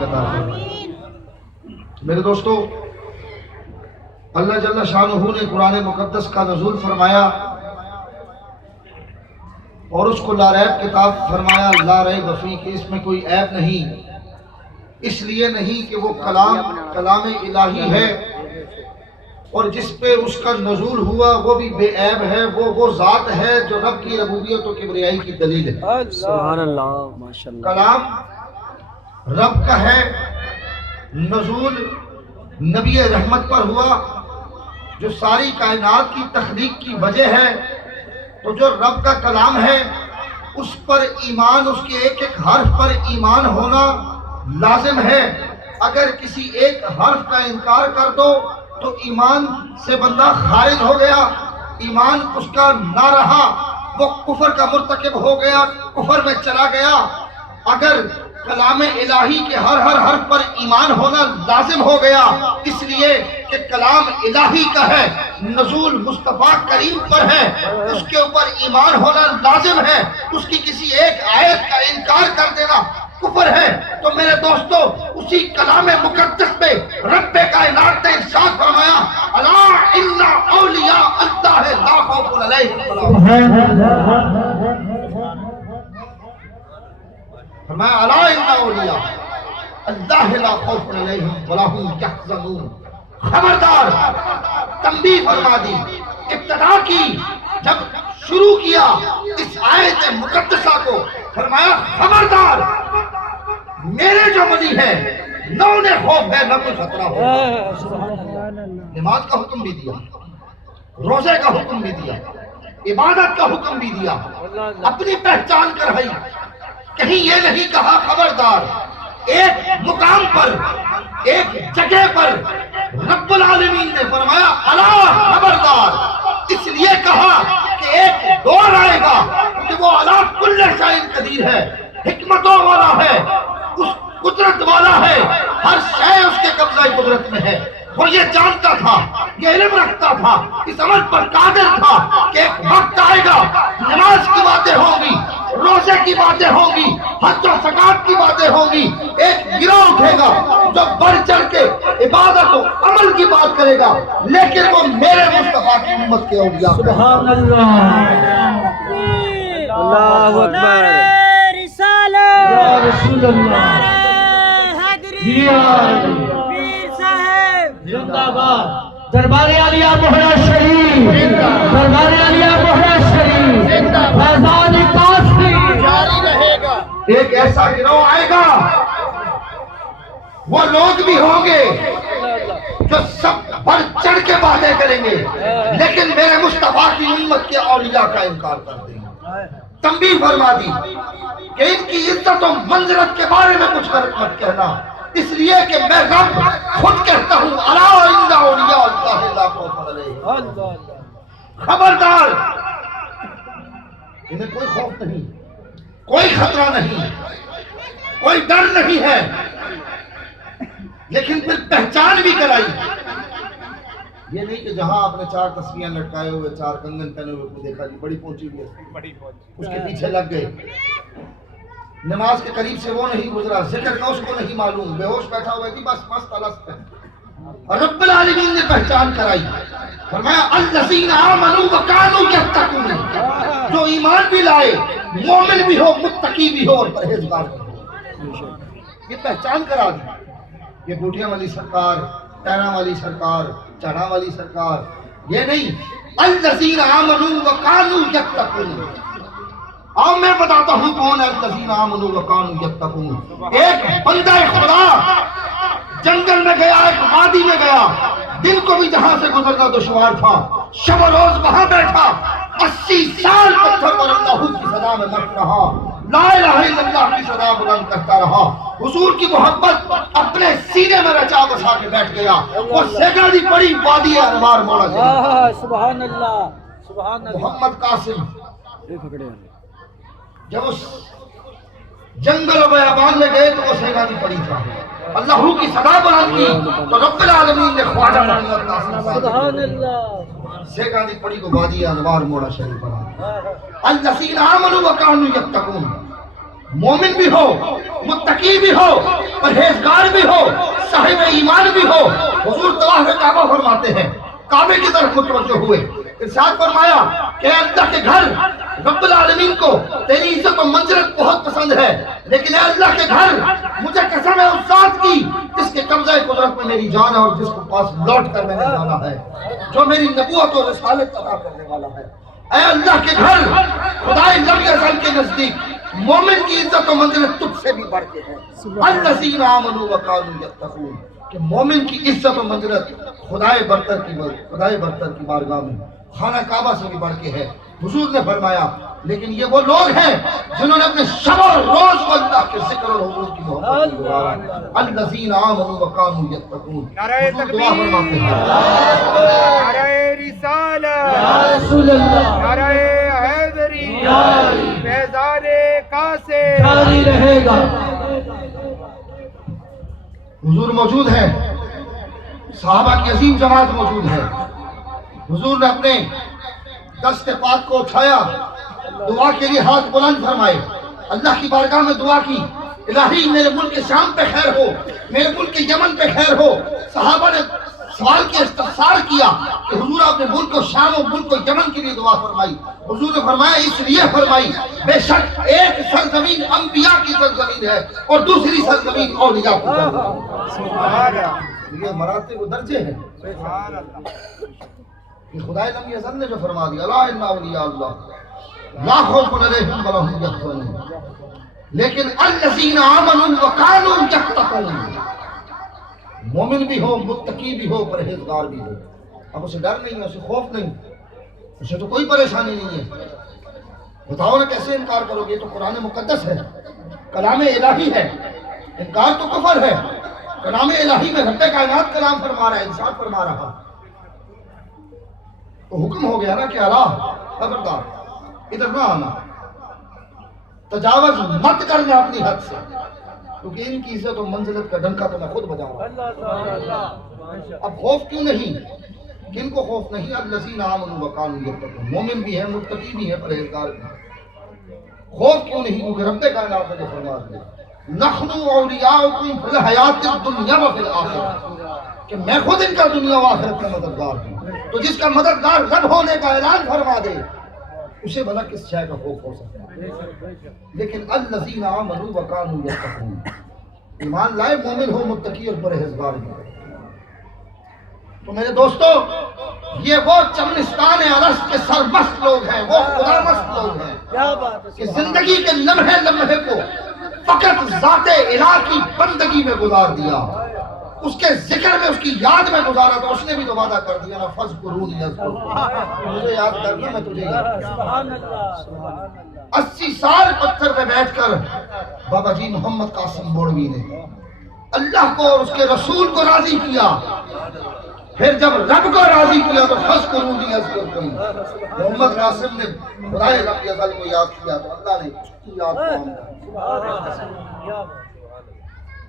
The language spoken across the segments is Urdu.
توفیق عطا فرمائے۔ میرے دوستو، اللہ جل شانہ نے قرآن مقدس کا نزول فرمایا اور اس کو لا ریب کتاب فرمایا، لا ریب فیہ، کہ اس میں کوئی عیب نہیں، اس لیے نہیں کہ وہ کلام الہی ہے، اور جس پہ اس کا نزول ہوا وہ بھی بے عیب ہے، وہ ذات ہے جو رب کی ربوبیت و کبریائی کی دلیل ہے۔ سبحان اللہ، ماشاءاللہ۔ کلام رب کا ہے، نزول نبی رحمت پر ہوا جو ساری کائنات کی تخلیق کی وجہ ہے، تو جو رب کا کلام ہے اس پر ایمان، اس کے ایک ایک حرف پر ایمان ہونا لازم ہے۔ اگر کسی ایک حرف کا انکار کر دو تو ایمان سے بندہ خارج ہو گیا، ایمان اس کا نہ رہا، وہ کفر کا مرتکب ہو گیا، کفر میں چلا گیا۔ اگر کلام الہی کے ہر حرف پر ایمان ہونا لازم ہو گیا، اس لیے کہ کلام الہی کا ہے، نزول مصطفیٰ کریم پر ہے، اس کے اوپر ایمان ہونا لازم ہے، اس کی کسی ایک آیت کا انکار کر دینا کفر ہے۔ تو میرے دوستو، اسی کلام مقدس پہ رب کائنات نے ارشاد فرمایا، الا ان اولیاء اللہ لا خوف علیہم ولا هم يحزنون۔ فرمایا الا ان اولیاء اللہ لا خوف علیہم ولا هم يحزنون۔ خبردار، تنبیہ فرما دی، ابتدا کی، جب شروع کیا اس آیت مقدسہ کو، فرمایا خبردار، میرے جو ولی ہے نہ انہیں خوف ہے نہ کوئی خطرہ ہو۔ نماز کا حکم بھی دیا، روزے کا حکم بھی دیا، عبادت کا حکم بھی دیا، اپنی پہچان کرائی، کہیں یہ نہیں کہا خبردار۔ ایک مقام پر، ایک جگہ پر رب العالمین نے فرمایا الا خبردار، اس لیے کہا کہ ایک دور آئے گا کہ وہ علی کل شیء قدیر ہے، حکمتوں والا ہے، اس قدرت والا ہے، ہر شے اس کے قبضہ قدرت میں ہے۔ وہ یہ جانتا تھا، یہ علم رکھتا تھا، اس عمل پر قادر تھا کہ ایک وقت آئے گا، نماز کی باتیں ہوں گی، روزے کی باتیں ہوں گی، حج و زکات کی باتیں ہوں گی، ایک گروہ اٹھے گا جو بڑھ چڑھ کے عبادت و عمل کی بات کرے گا، لیکن وہ میرے مصطفیٰ کی امت کے اولیاء۔ سبحان اللہ، اللہ اکبر، رسالت، یا رسول اللہ، حیدری، پیر صاحب زندہ باد، دربار عالیہ بہرا شریف، دربار عالیہ بہرا شریف، فیضان کاشی جاری رہے گا۔ ایک ایسا گروہ آئے گا، وہ لوگ بھی ہوں گے جو سب بڑھ چڑھ کے باتیں کریں گے، لیکن میرے مصطفیٰ کی امت کے اولیاء کا انکار کر دیں گے۔ تنبیہ فرما دی کہ ان کی عزت و منزلت کے بارے میں کچھ غلط مت کہنا، اس لیے کہ میں رب خود کہتا ہوں الا ان اولیاء اللہ لا خوف علیہم۔ خبردار، انہیں کوئی خوف نہیں، کوئی خطرہ نہیں، کوئی ڈر نہیں ہے، لیکن پھر پہچان بھی کرائی۔ یہ نہیں کہ جہاں آپ نے 4 تسبیحاں لٹکائے ہوئے، 4 کنگن پہنے ہوئے کو دیکھا جی بڑی پہنچی ہوئی ہے، اس کے پیچھے لگ گئے، نماز کے قریب سے وہ نہیں گزرا، ذکر کا اس کو نہیں معلوم، بے ہوش بیٹھا ہوا ہے کہ بس مست الست ہے۔ اور رب العالمین نے پہچان کرائی، فرمایا الذین آمنوا وکانوا یتقون، جو ایمان بھی لائے، مومن بھی ہو، متقی بھی ہو اور پرہیزگار بھی ہو، یہ پہچان کرا دی۔ یہ گوٹیاں والی سرکار، ٹہنا والی سرکار، چڑھا والی سرکار، یہ نہیں، الذین آمنوا وکانوا یتقون۔ اور میں بتاتا ہوں کون ہے الذین آمنوا وکانوا یتقون۔ ایک بندہ خدا جنگل میں گیا، ایک وادی میں گیا، دن کو بھی جہاں سے گزرنا دشوار تھا، شب و روز وہاں بیٹھا، 80 سال پتھر پر اللہ کی صدا میں مت رہا، لا الہ الا اللہ کی صدا بلند کرتا رہا، حضور کی محبت اپنے سینے میں رچا بسا کے بیٹھ گیا۔ وہ سیگاڑی پڑی وادی انوار مولا جی، سبحان اللہ، سبحان اللہ۔ محمد قاسم جب اس جنگل و بیابان میں گئے تو وہ سیگاڑی پڑی تھا، اللہ کی صدا بلند کی تو رب العالمین نے خواجہ محمد قاسم سبحان اللہ، سیگاڑی پڑی کو وادی انوار مولا شریف بنا۔ الذین آمنوا وکانوا یتقون، مومن بھی ہو, متقی بھی ہو, پرہیزگار بھی ہو, صاحب ایمان بھی ہو. حضور طواف کعبہ فرماتے ہیں, کعبے کی طرف متوجہ ہوئے, ارشاد فرمایا کہ اے اللہ کے گھر, رب العالمین کو تیری عزت و منزلت بہت پسند ہے, لیکن اے اللہ کے گھر, مجھے قسم ہے اس ذات کی جس کے قبضہ قدرت میں میری جان ہے اور جس کو پاس لوٹ کر میں نے جانا ہے, جو میری نبوت و رسالت عطا کرنے والا ہے. اے اللہ کے گھر, خدائے لم یزل کے نزدیک مومن کی عزت و منزلت تجھ سے بھی بڑھ کے ہے. الذین آمنوا وکانوا یتقون, کہ مومن کی عزت و منزلت خدائے برتر کی بارگاہ میں خانہ کعبہ سے بھی بڑھ کے ہے. حضور نے فرمایا لیکن یہ وہ لوگ ہیں جنہوں نے اپنے شب و روز کو اللہ کے ذکر اور حضور کی محبت میں گزارا. الذین آمنوا وکانوا یتقون. نعرہ دعا فرماتے ہیں, نعرہ رسالت, یا رسول اللہ, نعرہ حیدری, فیضان قاسم جاری رہے گا. حضور موجود ہے, صحابہ کی عظیم جماعت موجود ہے. حضور نے اپنے دست پاک کو اٹھایا, دعا کے لیے ہاتھ بلند فرمائے, اللہ کی بارگاہ میں دعا کی, الہی میرے ملک شام پہ خیر ہو, میرے ملک یمن پہ خیر ہو. صحابہ نے سوال کے استفسار کیا کہ حضور آپ نے ملک و شام و ملک و یمن کے لیے دعا فرمائی. حضور نے فرمایا اس لیے فرمائی, بے شک ایک سرزمین انبیاء کی سرزمین ہے اور دوسری سرزمین اولیاء کی سرزمین. سبحان اللہ, یہ مراتب و درجے ہیں. سبحان اللہ. یہ خدائے لم یزل نے جو فرما دیا, الا ان اولیاء اللہ لا خوف علیہم ولا هم یحزنون. لیکن الذین آمنوا وکانوا یتقون, مومن بھی ہو, متقی بھی ہو, پرہیزگار بھی ہو. اب اسے ڈر نہیں ہے, اسے خوف نہیں, اسے تو کوئی پریشانی نہیں ہے. بتاؤ نا کیسے انکار کرو گے؟ یہ تو قرآن مقدس ہے, کلام الہی ہے. انکار تو کفر ہے. کلام الہی میں رب کائنات کلام فرما رہا ہے, انصاف فرما رہا. تو حکم ہو گیا نا کہ اللہ خبردار ادھر نہ آنا, تجاوز مت کرنا اپنی حد سے, کیونکہ ان کی عزت و منزلت کا ڈنکا تو میں خود بجا رہا ہوں. اب خوف کیوں نہیں؟ کن کو خوف نہیں؟ الذین آمنوا وکانوا یتقون, مومن بھی ہے, متقی بھی ہے, پرہیزگار بھی ہے. خوف کیوں نہیں؟ کیونکہ رب کائنات نے فرما دیا نحن اولیاؤکم فی الحیات الدنیا وفی الآخرہ, کہ میں خود ان کا دنیا و آخرت کا مددگار ہوں. تو جس کا مددگار رب ہونے کا اعلان فرما دے, اسے بھلا کس شے کا خوف ہو سکتا ہے؟ لیکن الذین آمنوا وکانوا یتقون, ایمان لائے, مومن ہو, متقی اور پرہیزگار ہو. تو میرے دوستو, یہ وہ چمنستان ارس کے سرمست لوگ ہیں, وہ خدا مست لوگ ہیں کہ زندگی کے لمحے لمحے کو فقط ذات الہ کی بندگی میں گزار دیا, اس کے ذکر میں, اس کی یاد میں گزارا. تو اس نے بھی تو وعدہ کر دیا نا, فَاذْكُرُونِي أَذْكُرْكُمْ, مجھے یاد کرنا میں تجھے یاد کروں. 80 سال پتھر پہ بیٹھ کر بابا جی محمد قاسم بوڑوی نے اللہ کو اور اس کے رسول کو راضی کیا. پھر جب رب کو راضی کیا تو فَاذْكُرُونِي أَذْكُرْكُمْ, محمد قاسم نے خدائے لم یزل کو یاد کیا تو اللہ نے یاد کیا.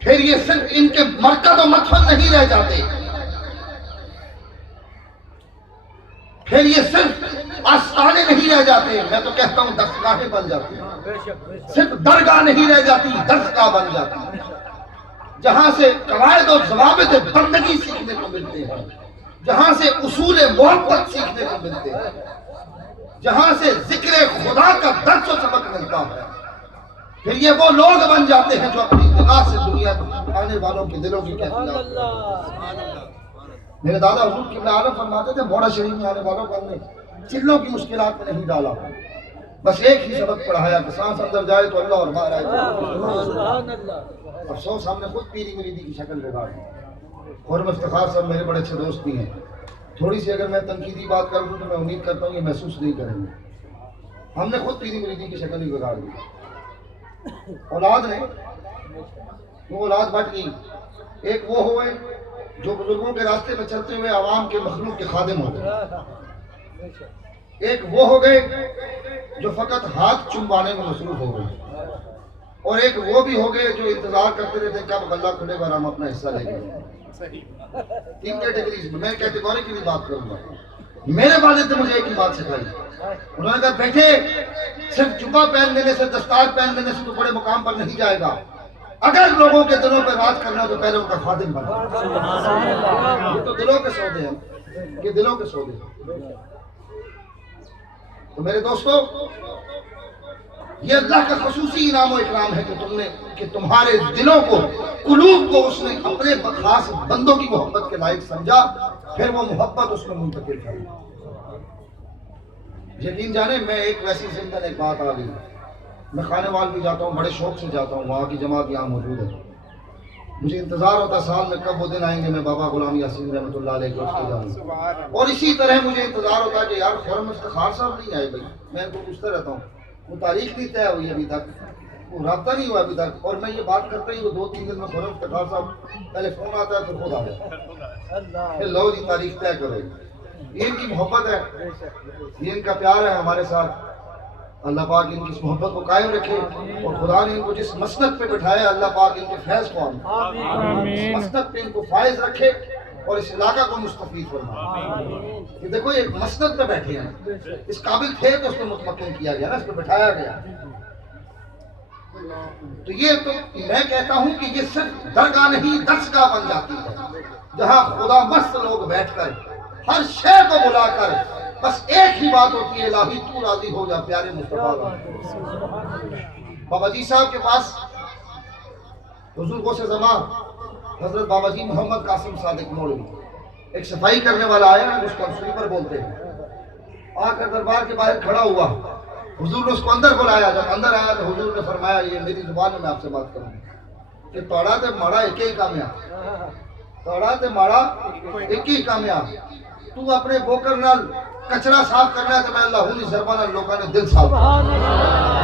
پھر یہ صرف ان کے مرکز و مدفن نہیں رہ جاتے, پھر یہ صرف آستانے نہیں رہ جاتے, میں تو کہتا ہوں درسگاہیں بن جاتی ہیں. صرف درگاہ نہیں رہ جاتی, درسگاہ بن جاتی, جہاں سے قواعد و ضوابط بندگی سیکھنے کو ملتے ہیں, جہاں سے اصول محبت سیکھنے کو ملتے ہیں, جہاں سے ذکر خدا کا درس و سبق ملتا ہے. پھر یہ وہ لوگ بن جاتے ہیں جو اپنی نگاہ سے دنیا میں آنے والوں کے دلوں کی کیفیات. میرے دادا حضور قبلہ عالم فرماتے تھے, بوڑا شریف میں آنے والوں کو ہم نے چلوں کی مشکلات میں نہیں ڈالا, بس ایک ہی سبق پڑھایا کہ سانس اندر جائے تو اللہ اور باہر آئے. افسوس ہم نے خود پیری مریدی کی شکل بگاڑ دی. خرم افتخار صاحب میرے بڑے اچھے دوست بھی ہیں, تھوڑی سی اگر میں تنقیدی بات کروں تو میں امید کرتا ہوں یہ محسوس نہیں کریں گے. ہم نے خود پیری مریدی کی شکل ہی بگاڑ دی. اولاد نے وہ اولاد بٹ گئی. ایک وہ ہوئے جو بزرگوں کے راستے میں چلتے ہوئے عوام کے مخلوق کے خادم ہو گئے. ایک وہ ہو گئے جو فقط ہاتھ چمبانے میں مصروف ہو گئے, اور ایک وہ بھی ہو گئے جو انتظار کرتے رہتے کب غلہ کھلے گا ہم اپنا حصہ لے گئے. 3 کیٹیگریز میں کیٹیگوری کی بھی بات کروں گا. میرے والد نے مجھے ایک ہی بات سکھائی. انہوں نے کہا بیٹے صرف جبہ پہن لینے سے, دستار پہن لینے سے تو بڑے مقام پر نہیں جائے گا. اگر لوگوں کے دلوں پہ راج کرنا تو پہلے ان کا خادم بنا. یہ تو دلوں کے سودے ہیں, یہ دلوں کے سودے ہیں. تو میرے دوستو, یہ اللہ کا خصوصی انعام و اکرام ہے کہ تمہارے دلوں کو, قلوب کو اس نے اپنے خاص بندوں کی محبت کے لائق سمجھا, پھر وہ محبت اس میں منتقل کر. یقین جانے میں ایک ویسی زندگی ایک بات آ گئی. میں خانے وال بھی جاتا ہوں, بڑے شوق سے جاتا ہوں, وہاں کی جماعت یہاں موجود ہے. مجھے انتظار ہوتا سال میں کب وہ دن آئیں گے میں بابا غلام یاسین رحمۃ اللہ علیہ کو جاؤں. اور اسی طرح مجھے انتظار ہوتا ہے کہ یار خرم افتخار صاحب نہیں آئے بھائی. میں ان کو پوچھتا رہتا ہوں, وہ تاریخ نہیں طے ہوئی ابھی تک, وہ رابطہ نہیں ہوا ابھی تک, اور میں یہ بات کرتا ہی وہ 2-3 دن میں خرم افتخار صاحب پہلے فون آتا ہے پھر خود آ جاتا ہے, لو جی تاریخ طے کرو. یہ ان کی محبت ہے, یہ ان کا پیار ہے ہمارے ساتھ. اللہ پاک ان کی اس محبت کو قائم رکھے, اور خدا نے ان کو جس مسند پہ بٹھایا اللہ پاک ان کے فیض کو اس مسند پہ ان کو فائز رکھے اور اس علاقہ کو مستفید فرمائے. یہ دیکھو ایک مسند پہ بیٹھے ہیں, اس قابل تھے تو اس کو مطمئن کیا گیا نا, اس پہ بٹھایا گیا. تو یہ تو میں کہتا ہوں کہ یہ صرف درگاہ نہیں درسگاہ بن جاتی ہے, جہاں خدا مست لوگ بیٹھ کر ہر شے کو بلا کر بس ایک ہی بات ہوتی ہے, الہی تو راضی ہو جا پیارے مصطفیٰ. بابا جی صاحب کے پاس حضور غوث زمان حضرت بابا جی محمد قاسم صادق مولوی ایک صفائی کرنے والا آیا نا, جس کو ہم سویپر بولتے ہیں, آ کر دربار کے باہر کھڑا ہوا. حضور نے اس کو اندر بلایا. جب اندر آیا تو حضور نے فرمایا یہ میری زبان میں آپ سے بات کروں کہ توڑا تے ماڑا ایک ہی کامیاب, توڑا تے ماڑا ایک ہی کامیاب. تو اپنے بوکر نال کچرا صاف کرنا ہے تو میں اللہ ہوں نہیں زربانہ لوگوں نے دل صاف کرنا.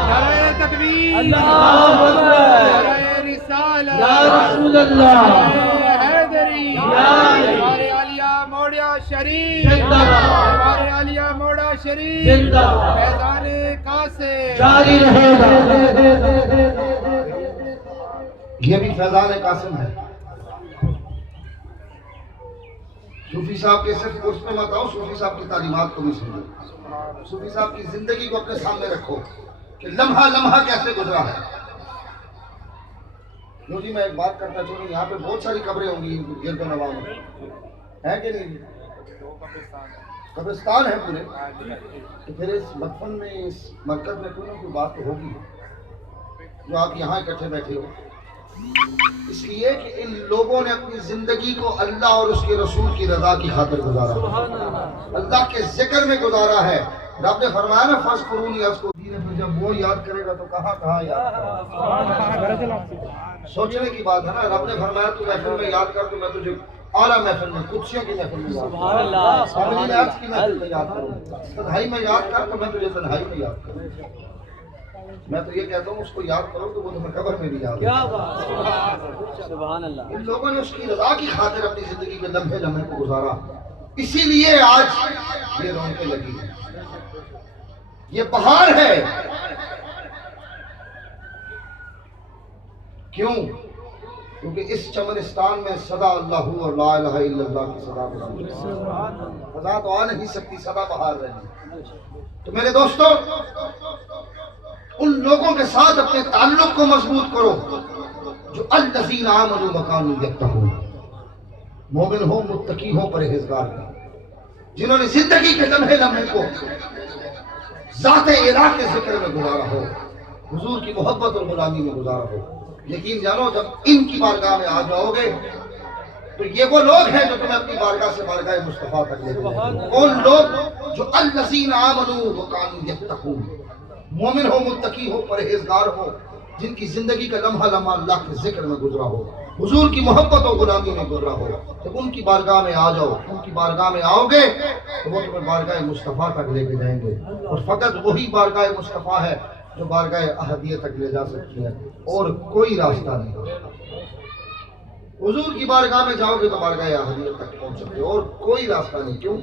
نعرہ تکبیر, اللہ اکبر, نعرہ رسالہ, یا رسول اللہ, نعرہ حیدری, نعرہ عالیہ موڑیا شریف, نعرہ عالیہ موڑا شریف, زندہ باد, فیضان قاسم جاری رہے گا. یہ بھی فیضان قاسم ہے. صوفی صاحب کے صرف اس پہ مت آؤ, صوفی صاحب کی تعلیمات کو بھی سنو. صوفی صاحب کی زندگی کو اپنے سامنے رکھو کہ لمحہ لمحہ کیسے گزرا ہے. جو جی میں ایک بات کرتا چلوں, یہاں پہ بہت ساری قبریں ہوں گی گرد و نواح میں, ہے کہ نہیں؟ قبرستان ہے پورے. تو پھر اس مدفن میں, اس مرکز میں کوئی نہ کوئی بات تو ہوگی جو آپ یہاں اکٹھے بیٹھے ہو. اس لیے کہ ان لوگوں نے اپنی زندگی کو اللہ اور اس کے رسول کی رضا کی خاطر گزارا, اللہ کے ذکر میں گزارا ہے. رب نے فرمایا نا فاذکرونی اذکرکم, جب وہ یاد کرے گا تو کہاں کہاں یاد کرے گا. سوچنے کی بات ہے نا. رب نے فرمایا تو محفل میں یاد کر تو میں تجھے اعلیٰ محفل میں, قدسیوں کی محفل میں یاد کروں, سامعین عرض کی محفل میں یاد کروں, تنہائی میں یاد کر تو میں تجھے تنہائی میں یاد کروں. میں تو یہ کہتا ہوں اس کو یاد کرو تو وہ تمہیں قبر میں بھی یاد کرو. کیا بات, سبحان اللہ. ان لوگوں نے اس کی رضا کی خاطر اپنی زندگی کے لمحے لمحے کو گزارا, اسی لیے آج یہ رونقیں لگی ہیں, یہ بہار ہے. کیوں؟ کیونکہ اس چمنستان میں صدا اللہ اور لا الہ الا اللہ کی صدا بلند ہے. صدا تو آ نہیں سکتی, صدا بہار رہی. تو میرے دوستو, ان لوگوں کے ساتھ اپنے تعلق کو مضبوط کرو جو الذین آمنوا وکانوا یتقون, مومن ہو, متقی ہو, پرہیزگار ہو, جنہوں نے زندگی کے لمحے لمحے کو ذات الہ کے ذکر میں گزارا ہو, حضور کی محبت اور غلامی میں گزارا ہو. یقین جانو جب ان کی بارگاہ میں آ جاؤ گے تو یہ وہ لوگ ہیں جو تمہیں اپنی بارگاہ سے بارگاہ مصطفیٰ تک لے جائیں گے. ان لوگ جو الذین آمنوا وکانوا یتقون, مومن ہو, متقی ہو, پرہیزگار ہو, جن کی زندگی کا لمحہ لمحہ اللہ کے ذکر میں گزرا ہو, حضور کی محبت و غلامی میں گزرا ہو. جب ان کی بارگاہ میں آ جاؤ, ان کی بارگاہ میں آؤ گے تو وہ تمہیں بارگاہ مصطفیٰ تک لے کے جائیں گے. اور فقط وہی بارگاہ مصطفیٰ ہے جو بارگاہ احدیہ تک لے جا سکتی ہے, اور کوئی راستہ نہیں. حضور کی بارگاہ میں جاؤ گے تو بارگاہ احدیہ تک پہنچ سکتے ہو, اور کوئی راستہ نہیں. کیوں؟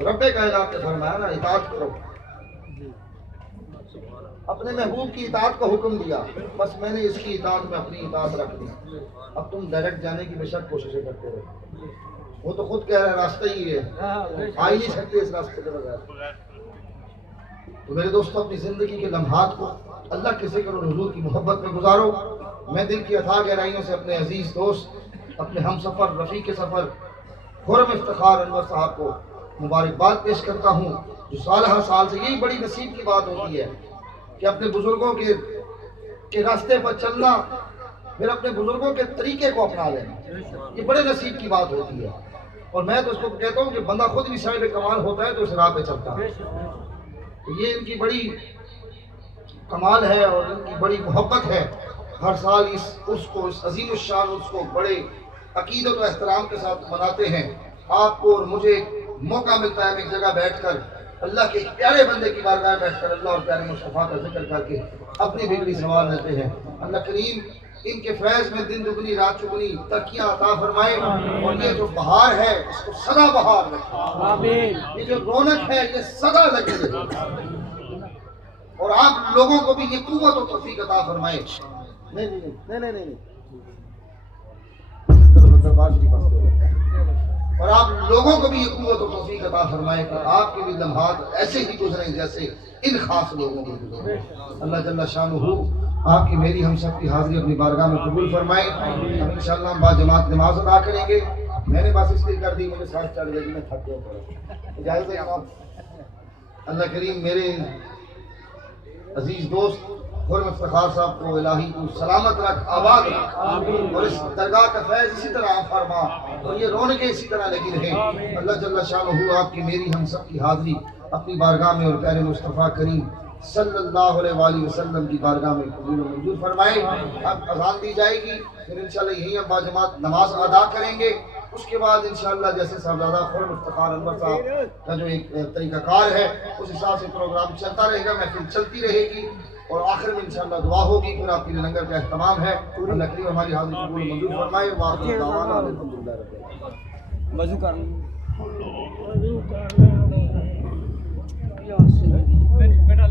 رب کائنات نے فرمایا نا اطاعت کرو, اپنے محبوب کی اطاعت کا حکم دیا, بس میں نے اس کی اطاعت میں اپنی اطاعت رکھ دی. اب تم ڈائریکٹ جانے کی بے شک کوششیں کرتے رہو. وہ تو خود کہہ رہا ہے راستہ ہی ہے، آ ہی نہیں سکتے اس راستے کے بغیر۔ تو میرے دوستوں اپنی زندگی کے لمحات کو اللہ کے ذکر اور حضور کی محبت میں گزارو۔ میں دل کی اتھاہ گہرائیوں سے اپنے عزیز دوست، اپنے ہم سفر، رفیق سفر خرم افتخار انور صاحب کو مبارکباد پیش کرتا ہوں، جو سالہ سال سے یہی بڑی نصیب کی بات ہوتی ہے کہ اپنے بزرگوں کے راستے پر چلنا، پھر اپنے بزرگوں کے طریقے کو اپنا لینا، یہ بڑے نصیب کی بات ہوتی ہے۔ اور میں تو اس کو کہتا ہوں کہ بندہ خود بھی صاحب کمال ہوتا ہے تو اس راہ پہ چلتا ہے۔ تو یہ ان کی بڑی کمال ہے اور ان کی بڑی محبت ہے۔ ہر سال اس عظیم الشان اس کو بڑے عقیدت و احترام کے ساتھ مناتے ہیں۔ آپ کو اور مجھے موقع ملتا ہے ایک جگہ بیٹھ کر اللہ کے ایک پیارے بندے کی بارگاہ میں بیٹھ کر اللہ اور پیارے مصطفیٰ کا ذکر کر کے اپنی بگڑی سوال لیتے ہیں۔ اللہ کریم ان کے فیض میں دن دگنی رات چگنی ترقیاں عطا فرمائے، اور یہ جو بہار ہے اس کو سدا بہار رکھے، یہ جو رونق ہے یہ سدا لگے رہے، اور آپ لوگوں کو بھی یہ قوت و توفیق عطا فرمائے۔ اور آپ لوگوں کو بھی یہ قوت و توفیق عطا فرمائے کہ آپ کے بھی لمحات ایسے ہی گزریں جیسے ان خاص لوگوں کے گزرے۔ اللہ جل شانہ آپ کی میری ہم سب کی حاضری اپنی بارگاہ میں قبول فرمائے۔ اب انشاءاللہ ہم باجماعت نماز ادا کریں گے۔ میں نے بس اس لیے کر دی، مجھے سانس چڑھ گئی، میں تھک گیا تھوڑا، اجازت ہے جناب۔ اللہ کریم میرے عزیز دوست خرم افتخار صاحب کو الہی کو سلامت رکھ، آباد رکھ، اور اس درگاہ کا فیض اسی طرح عام فرما، اور یہ رونقیں اسی طرح لگی رہیں۔ اللہ جل شانہ آپ کی میری ہم سب کی حاضری اپنی بارگاہ میں اور پیارے مصطفیٰ کریم صلی اللہ علیہ وآلہ وسلم کی بارگاہ میں قبول و منظور فرمائے۔ اب اذان دی جائے گی، پھر انشاءاللہ یہیں ہم باجماعت نماز ادا کریں گے۔ اس کے بعد انشاءاللہ جیسے صاحبزادہ خرم افتخار انور صاحب کا جو ایک طریقہ کار ہے اس حساب سے پروگرام چلتا رہے گا، محفل چلتی رہے گی، اور آخر میں انشاءاللہ دعا ہوگی، پھر آپ کے لیے لنگر کا اہتمام ہے۔ اللہ کریم ہماری حاضری قبول و منظور فرمائے۔ وآخر دعوانا الحمدللہ رب العالمین۔ وضو کرنا بیٹا